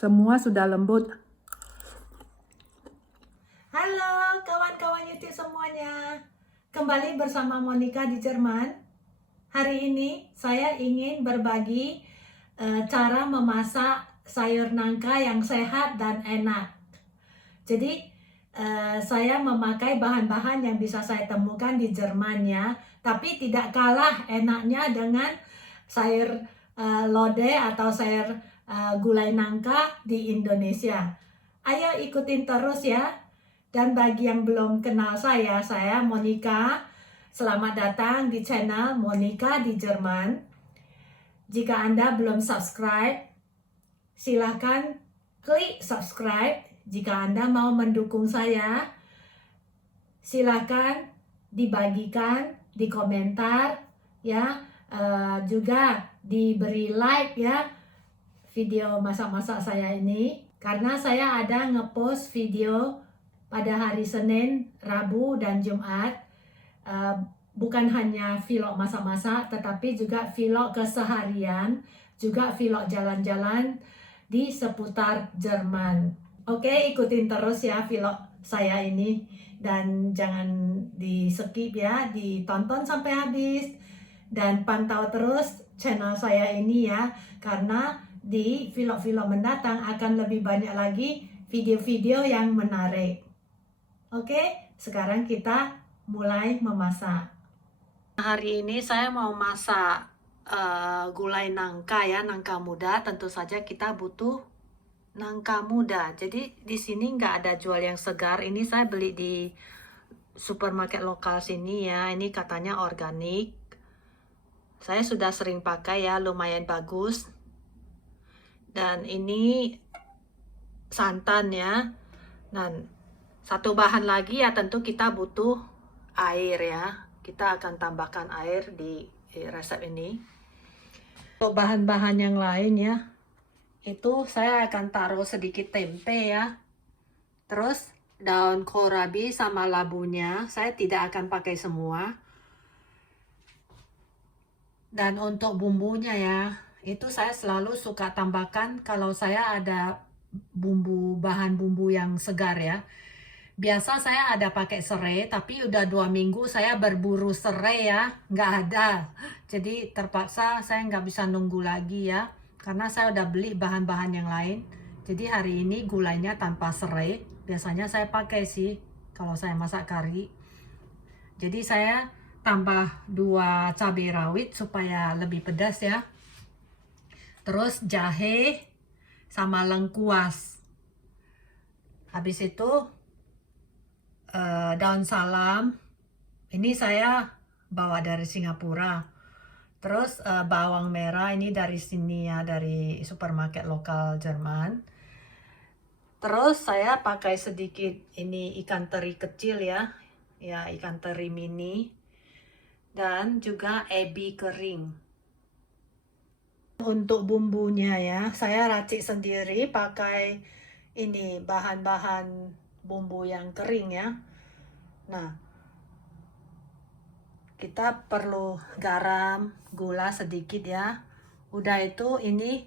Semua sudah lembut. Halo kawan-kawan YouTube semuanya. Kembali bersama Monica di Jerman. Hari ini saya ingin berbagi cara memasak sayur nangka yang sehat dan enak. Jadi saya memakai bahan-bahan yang bisa saya temukan di Jerman ya. Tapi tidak kalah enaknya dengan sayur lodeh atau sayur gulai nangka di Indonesia. Ayo ikutin terus ya. Dan bagi yang belum kenal saya Monica. Selamat datang di channel Monica di Jerman. Jika Anda belum subscribe, silahkan klik subscribe. Jika Anda mau mendukung saya, silahkan dibagikan di komentar ya. Juga diberi like ya video masak-masak saya ini. Karena saya ada ngepost video pada hari Senin, Rabu, dan Jumat. Bukan hanya vlog masak-masak, tetapi juga vlog keseharian, juga vlog jalan-jalan di seputar Jerman. Oke, ikutin terus ya vlog saya ini. Dan jangan di skip ya, ditonton sampai habis. Dan pantau terus channel saya ini ya, karena di vlog-vlog mendatang akan lebih banyak lagi video-video yang menarik. Oke, sekarang kita mulai memasak. Hari ini saya mau masak gulai nangka ya, nangka muda. Tentu saja kita butuh nangka muda. Jadi di sini nggak ada jual yang segar. Ini saya beli di supermarket lokal sini ya. Ini katanya organik. Saya sudah sering pakai ya, lumayan bagus. Dan ini santan ya. Dan satu bahan lagi ya, tentu kita butuh air ya. Kita akan tambahkan air di resep ini. Untuk bahan-bahan yang lain ya, itu saya akan taruh sedikit tempe ya. Terus daun kohlrabi sama labunya, saya tidak akan pakai semua. Dan untuk bumbunya ya, itu saya selalu suka tambahkan kalau saya ada bahan bumbu yang segar ya. Biasa saya ada pakai serai, tapi udah 2 minggu saya berburu serai ya, nggak ada. Jadi terpaksa saya nggak bisa nunggu lagi ya, karena saya udah beli bahan-bahan yang lain. Jadi hari ini gulainya tanpa serai, biasanya saya pakai sih kalau saya masak kari. Jadi saya tambah 2 cabai rawit supaya lebih pedas ya. Terus jahe sama lengkuas. Habis itu daun salam, ini saya bawa dari Singapura. Terus bawang merah ini dari sini ya, dari supermarket lokal Jerman. Terus saya pakai sedikit ini ikan teri kecil ya, ikan teri mini, dan juga ebi kering. Untuk bumbunya ya, saya racik sendiri pakai ini bahan-bahan bumbu yang kering ya. Nah, kita perlu garam, gula sedikit ya. Udah itu ini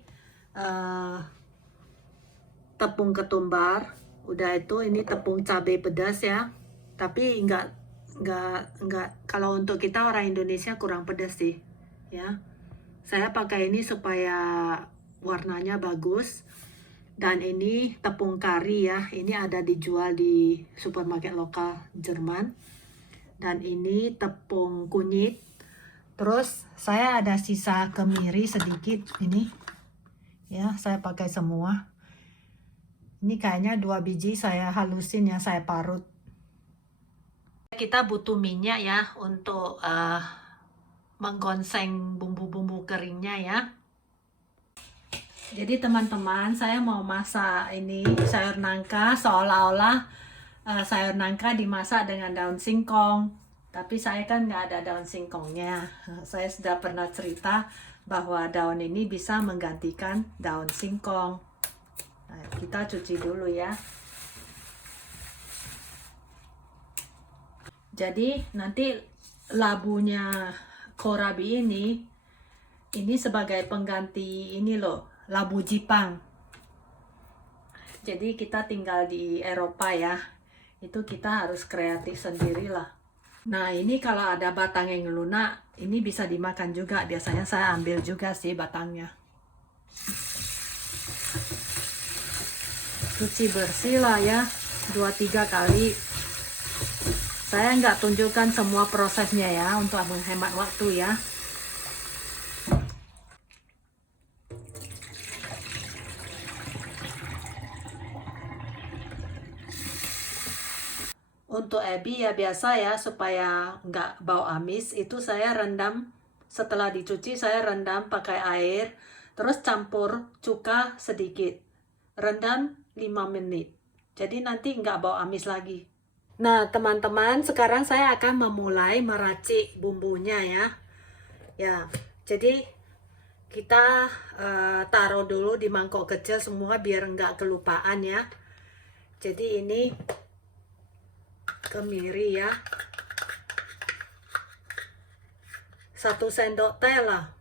tepung ketumbar. Udah itu ini tepung cabai pedas ya. Tapi enggak kalau untuk kita orang Indonesia kurang pedas sih ya. Saya pakai ini supaya warnanya bagus. Dan ini tepung kari ya. Ini ada dijual di supermarket lokal Jerman. Dan ini tepung kunyit. Terus saya ada sisa kemiri sedikit ini ya, saya pakai semua. Ini kayaknya 2 biji saya halusin ya, saya parut. Kita butuh minyak ya untuk menggonseng bumbu-bumbu keringnya ya. Jadi teman-teman, saya mau masak ini sayur nangka seolah-olah sayur nangka dimasak dengan daun singkong, tapi saya kan nggak ada daun singkongnya. Saya sudah pernah cerita bahwa daun ini bisa menggantikan daun singkong. Nah, kita cuci dulu ya. Jadi nanti labunya kohlrabi ini sebagai pengganti ini loh, labu Jipang. Jadi kita tinggal di Eropa ya, itu kita harus kreatif sendirilah. Nah ini kalau ada batang yang lunak, ini bisa dimakan juga. Biasanya saya ambil juga sih batangnya. Cuci bersih lah ya, 2-3 kali. Saya nggak tunjukkan semua prosesnya ya, untuk menghemat waktu ya. Untuk ebi ya biasa ya, supaya nggak bau amis, itu saya rendam. Setelah dicuci saya rendam pakai air, terus campur cuka sedikit. Rendam 5 menit. Jadi nanti nggak bau amis lagi. Nah teman-teman, sekarang saya akan memulai meracik bumbunya ya. Ya, jadi kita taruh dulu di mangkok kecil semua biar nggak kelupaan ya. Jadi ini kemiri ya, 1 sendok teh lah.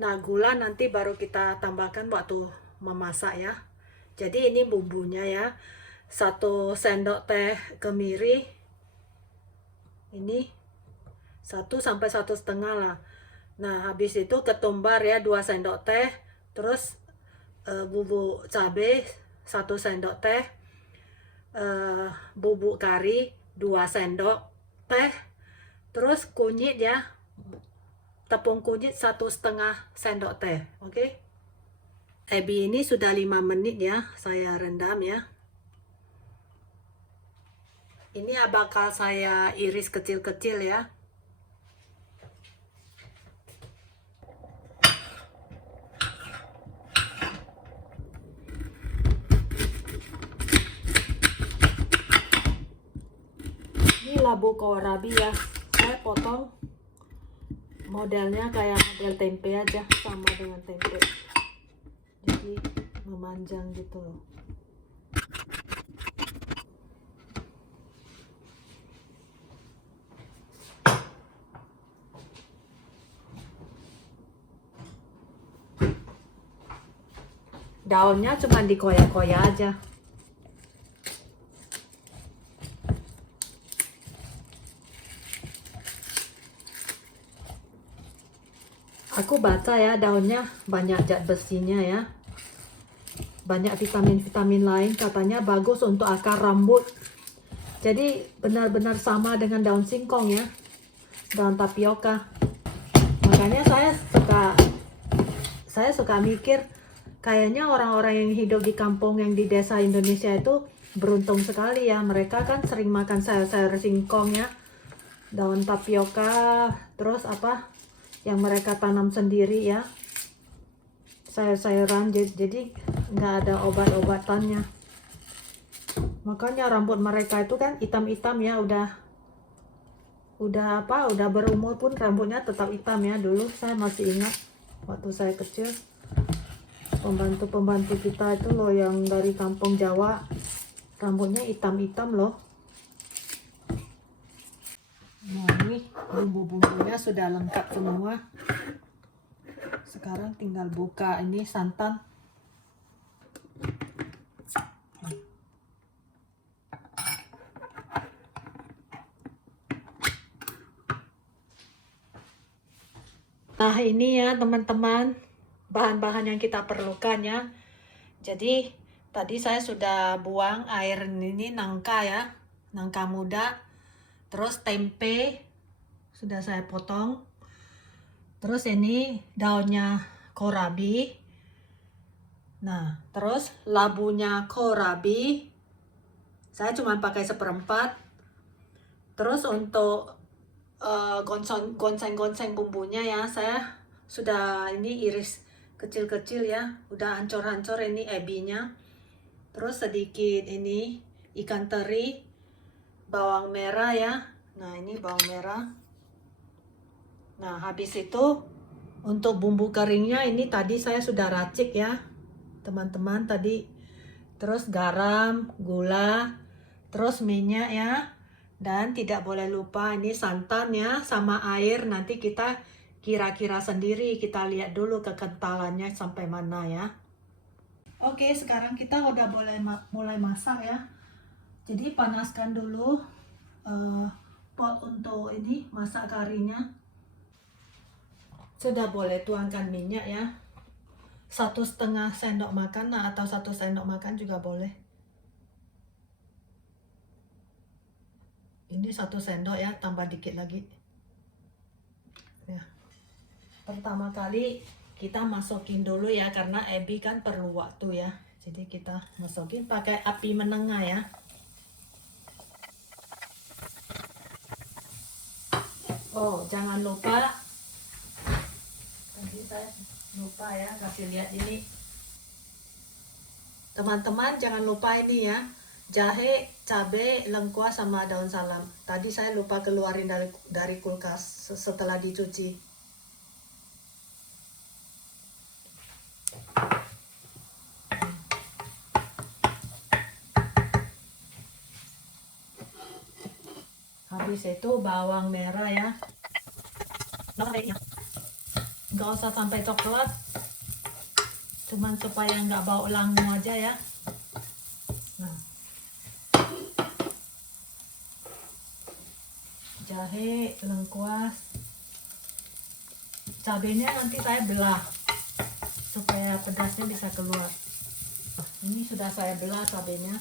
Nah gula nanti baru kita tambahkan waktu memasak ya. Jadi ini bumbunya ya, 1 sendok teh kemiri, ini 1 sampai 1,5 lah. Nah habis itu ketumbar ya 2 sendok teh, terus bubuk cabai 1 sendok teh, bubuk kari 2 sendok teh, terus kunyit ya, tepung kunyit 1,5 sendok teh. Oke. Ebi ini sudah 5 menit ya, saya rendam ya. Ini bakal saya iris kecil-kecil ya. Ini labu kohlrabi ya, saya potong modelnya kayak model tempe aja, sama dengan tempe. Jadi memanjang gitu loh. Daunnya cuma dikoyak-koyak aja. Aku baca ya, daunnya banyak zat besinya ya, banyak vitamin-vitamin lain, katanya bagus untuk akar rambut. Jadi benar-benar sama dengan daun singkong ya, daun tapioka. Makanya saya suka mikir, kayaknya orang-orang yang hidup di kampung, yang di desa Indonesia itu beruntung sekali ya. Mereka kan sering makan sayur-sayur singkong ya, daun tapioka, terus apa yang mereka tanam sendiri ya, sayur-sayuran. Jadi nggak ada obat-obatannya. Makanya rambut mereka itu kan hitam-hitam ya, udah berumur pun rambutnya tetap hitam ya. Dulu saya masih ingat waktu saya kecil, pembantu-pembantu kita itu loh yang dari kampung Jawa, rambutnya hitam-hitam loh. Nah ini bumbu-bumbunya sudah lengkap semua. Sekarang tinggal buka ini santan. Nah ini ya teman-teman, bahan-bahan yang kita perlukan ya. Jadi tadi saya sudah buang air ini, nangka ya, nangka muda. Terus tempe sudah saya potong. Terus ini daunnya kohlrabi. Nah terus labunya kohlrabi saya cuma pakai 1/4. Terus untuk gonceng-gonceng bumbunya ya, saya sudah ini iris kecil-kecil ya, udah hancur-hancur ini ebinya. Terus sedikit ini ikan teri, bawang merah ya. Nah ini bawang merah. Nah habis itu untuk bumbu keringnya ini tadi saya sudah racik ya teman-teman. Tadi terus garam, gula, terus minyak ya. Dan tidak boleh lupa ini santan ya, sama air. Nanti kita kira-kira sendiri, kita lihat dulu kekentalannya sampai mana ya. Oke, sekarang kita udah boleh mulai masak ya. Jadi panaskan dulu pot untuk ini masak karinya. Sudah boleh tuangkan minyak ya. 1,5 sendok makan atau 1 sendok makan juga boleh. Ini 1 sendok ya, tambah dikit lagi. Ya. Pertama kali kita masukin dulu ya, karena ebi kan perlu waktu ya. Jadi kita masukin pakai api menengah ya. Oh, jangan lupa. Tadi saya lupa ya kasih lihat ini. Teman-teman jangan lupa ini ya. Jahe, cabai, lengkuas sama daun salam. Tadi saya lupa keluarin dari kulkas setelah dicuci. Habis itu bawang merah ya. Nggak usah sampai coklat. Cuman supaya nggak bau langu aja ya. Nah. Jahe, lengkuas, cabenya nanti saya belah supaya pedasnya bisa keluar. Ini sudah saya belah cabenya.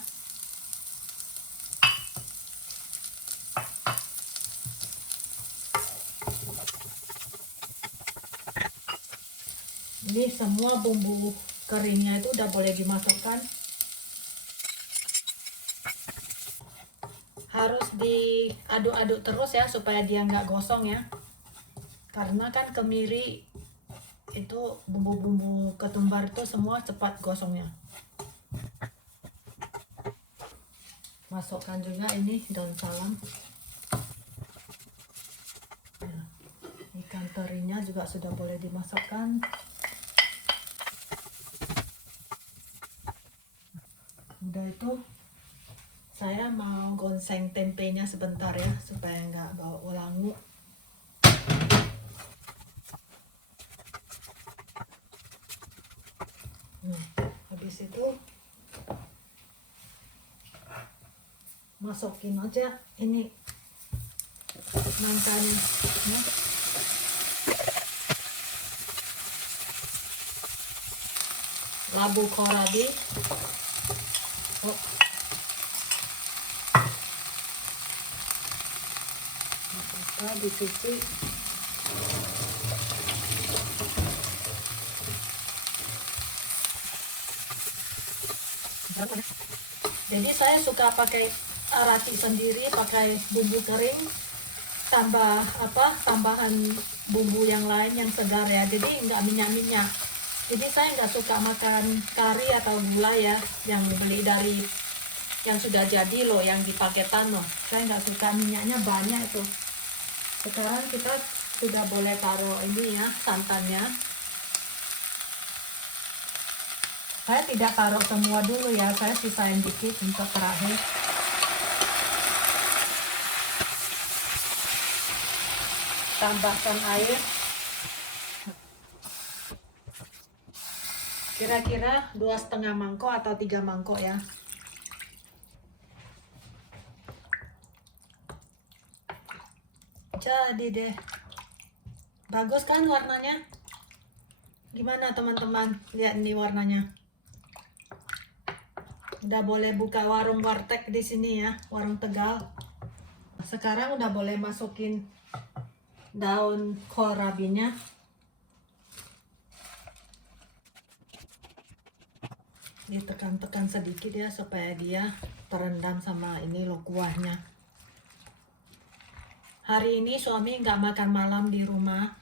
Ini semua bumbu keringnya itu udah boleh dimasukkan. Harus diaduk-aduk terus ya supaya dia nggak gosong ya. Karena kan kemiri itu bumbu-bumbu ketumbar itu semua cepat gosongnya. Masukkan juga ini daun salam. Ya, ikan terinya juga sudah boleh dimasukkan. Udah itu saya mau gongseng tempenya sebentar ya supaya nggak bau langu. Habis itu masukin aja ini nangkanya ya. Labu korabi. Oh. Kita dicuci. Jadi saya suka pakai racik sendiri, pakai bumbu kering, tambahan bumbu yang lain yang segar ya. Jadi nggak minyak-minyak. Jadi saya nggak suka makan kari atau gula ya, yang beli dari yang sudah jadi loh, yang di paketan loh. Saya nggak suka minyaknya banyak itu. Sekarang kita sudah boleh taruh ini ya, santannya. Saya tidak taruh semua dulu ya, saya sisain dikit untuk terakhir. Tambahkan air. Kira-kira 2,5 mangkok atau 3 mangkok ya. Jadi deh. Bagus kan warnanya? Gimana teman-teman? Lihat nih warnanya. Udah boleh buka warung warteg di sini ya, warung Tegal. Sekarang udah boleh masukin daun korabinya. Ditekan-tekan sedikit ya supaya dia terendam sama ini loh kuahnya. Hari ini suami nggak makan malam di rumah.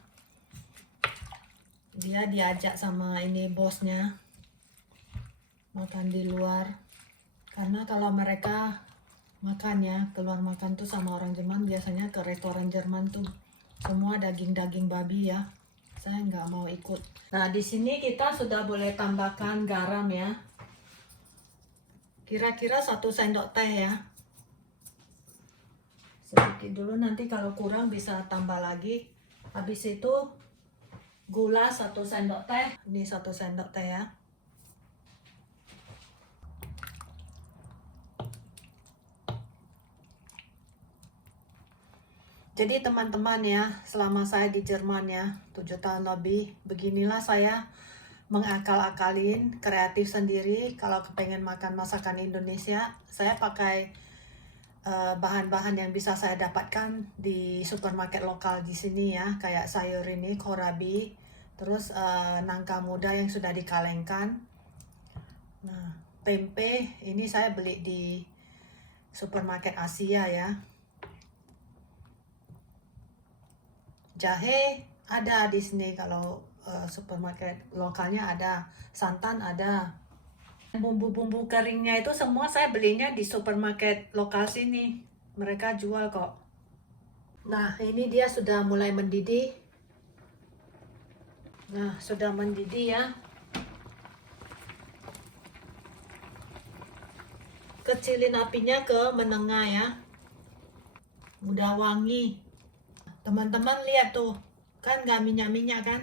Dia diajak sama ini bosnya makan di luar. Karena kalau mereka makan ya, keluar makan tuh sama orang Jerman, biasanya ke restoran Jerman tuh semua daging-daging babi ya. Saya nggak mau ikut. Nah, di sini kita sudah boleh tambahkan garam ya. Kira-kira 1 sendok teh ya. Sedikit dulu, nanti kalau kurang bisa tambah lagi. Habis itu gula 1 sendok teh. Ini 1 sendok teh ya. Jadi teman-teman ya, selama saya di Jerman ya, 7 tahun lebih, beginilah saya mengakal-akalin, kreatif sendiri. Kalau kepengen makan masakan Indonesia, saya pakai bahan-bahan yang bisa saya dapatkan di supermarket lokal di sini ya, kayak sayur ini kohlrabi, terus nangka muda yang sudah dikalengkan. Nah, tempe ini saya beli di supermarket Asia ya. Jahe ada di sini, kalau supermarket lokalnya ada. Santan ada. Bumbu-bumbu keringnya itu semua saya belinya di supermarket lokal sini. Mereka jual kok. Nah, ini dia sudah mulai mendidih. Nah, sudah mendidih ya. Kecilin apinya ke menengah ya. Udah wangi. Teman-teman lihat tuh, kan gak minyak-minyak kan?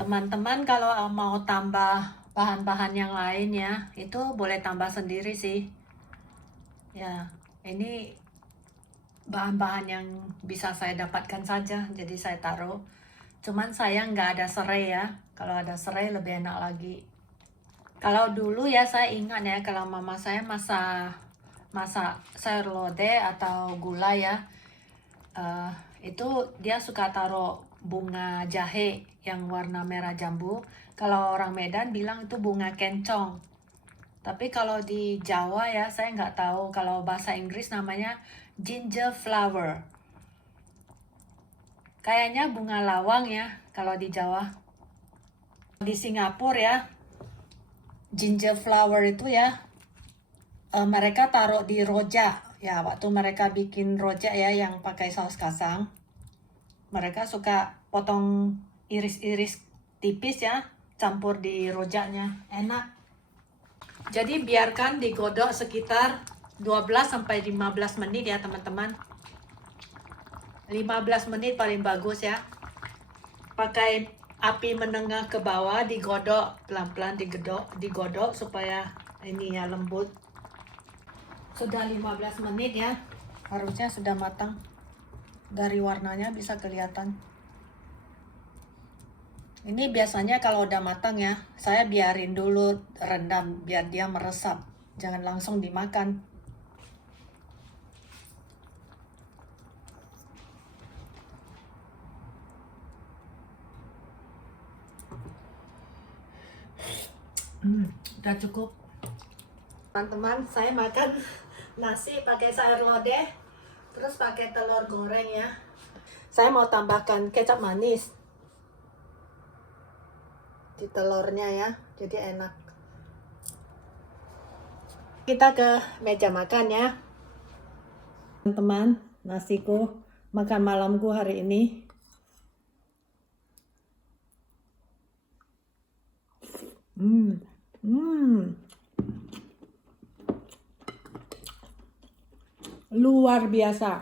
Teman-teman kalau mau tambah bahan-bahan yang lain ya, itu boleh tambah sendiri sih. Ya, ini bahan-bahan yang bisa saya dapatkan saja, jadi saya taruh. Cuman saya nggak ada serai ya. Kalau ada serai lebih enak lagi. Kalau dulu ya saya ingat ya, kalau mama saya masak sayur lodeh atau gulai ya, itu dia suka taruh bunga jahe yang warna merah jambu. Kalau orang Medan bilang itu bunga kencong. Tapi kalau di Jawa ya, saya nggak tahu. Kalau bahasa Inggris namanya ginger flower. Kayaknya bunga lawang ya kalau di Jawa. Di Singapura ya, ginger flower itu ya, mereka taruh di rojak. Ya, waktu mereka bikin rojak ya yang pakai saus kacang, mereka suka potong iris-iris tipis ya, campur di rojaknya. Enak. Jadi biarkan digodok sekitar 12-15 menit ya teman-teman. 15 menit paling bagus ya. Pakai api menengah ke bawah, digodok pelan-pelan, digodok supaya ininya lembut. Sudah 15 menit ya. Harusnya sudah matang. Dari warnanya bisa kelihatan. Ini biasanya kalau udah matang ya, saya biarin dulu rendam biar dia meresap. Jangan langsung dimakan. Udah cukup. Teman-teman, saya makan nasi pakai sayur lodeh, terus pakai telur goreng ya. Saya mau tambahkan kecap manis di telurnya ya, jadi enak. Kita ke meja makan ya. Teman-teman, nasiku, makan malamku hari ini. Luar biasa.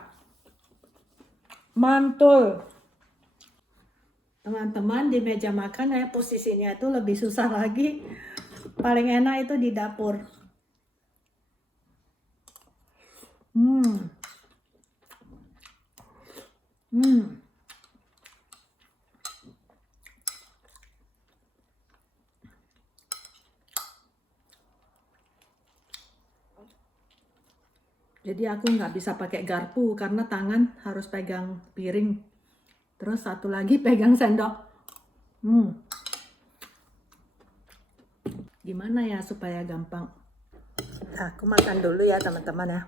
Mantul. Teman-teman, di meja makan ya posisinya itu lebih susah lagi. Paling enak itu di dapur. Jadi aku nggak bisa pakai garpu karena tangan harus pegang piring. Terus satu lagi pegang sendok. Gimana ya supaya gampang? Nah, aku makan dulu ya teman-teman ya.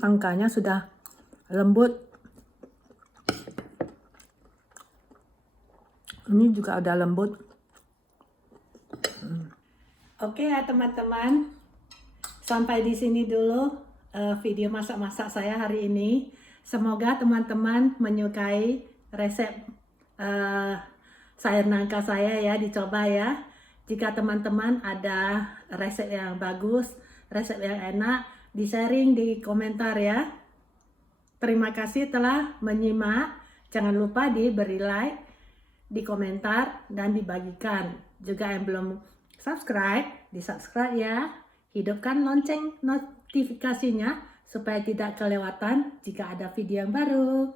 Nangkanya sudah lembut. Ini juga udah lembut. Oke ya teman-teman, sampai di sini dulu video masak-masak saya hari ini. Semoga teman-teman menyukai resep eh, sayur nangka saya ya, dicoba ya. Jika teman-teman ada resep yang bagus, resep yang enak, di-sharing di komentar ya. Terima kasih telah menyimak. Jangan lupa diberi like, di komentar, dan dibagikan. Juga yang belum subscribe, di-subscribe ya. Hidupkan lonceng notifikasinya supaya tidak kelewatan jika ada video yang baru.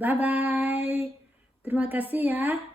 Bye-bye. Terima kasih ya.